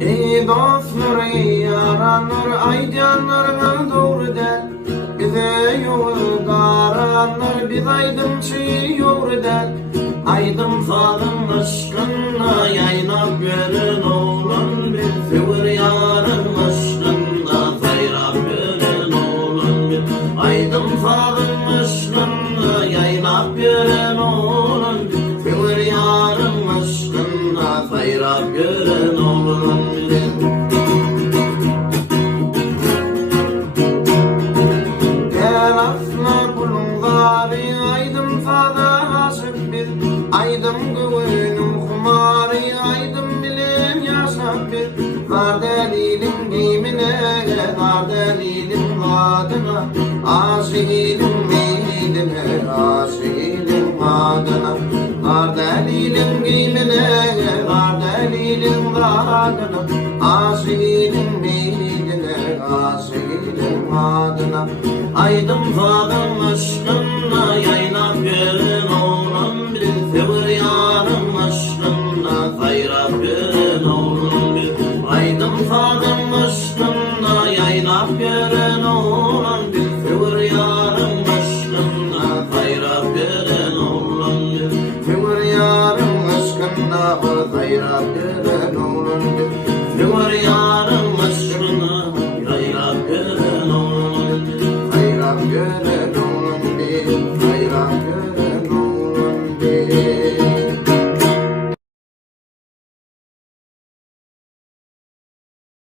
Ey dostlar, ey yaranlar, aydanlarına doğru del. Bize yolu daranlar, biz aydımçı yolu del. Aydım sağdım aşkınla, yaynap gönül oğlan bir. Sevir yarın aşkınla, sayrap gönül oğlan bir. Aydım sağdım aşkınla, yaynap gönül oğlan bir. Sevir yarın aşkınla, sayrap gönül oğlan bir. Gel asma kulunları, aydım sada aşık bir. Aydım gönlüm kumarı, aydım bilen yaşak bir. Var delilim dimine, var delilim adına. Aşığım midine, aşığım adına. Var delilim dimine, var delilim adına. Aşığım midine, aşığım adına. Aydım fadım aşkınla, yaynap gönlüm oğlan.